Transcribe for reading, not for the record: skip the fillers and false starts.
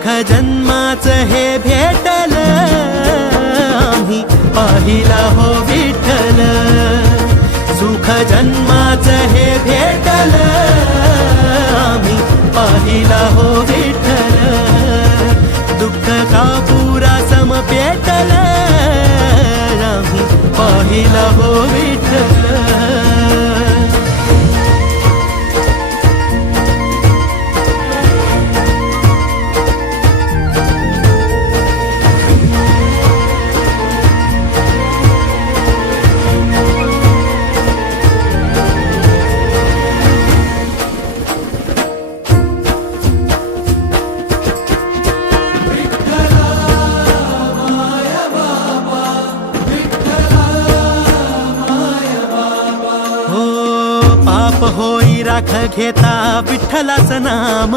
सुख जन्माचं हे भेटल आम्ही पाहिला हो विठ्ठल सुख जन्माचं हे भेटल आम्ही पाहिला हो विठ्ठल दुःख का पुरा सम पेटल आम्ही पाहिला हो विठ्ठल पाप होई राख घेता विठ्ठलाचं नाम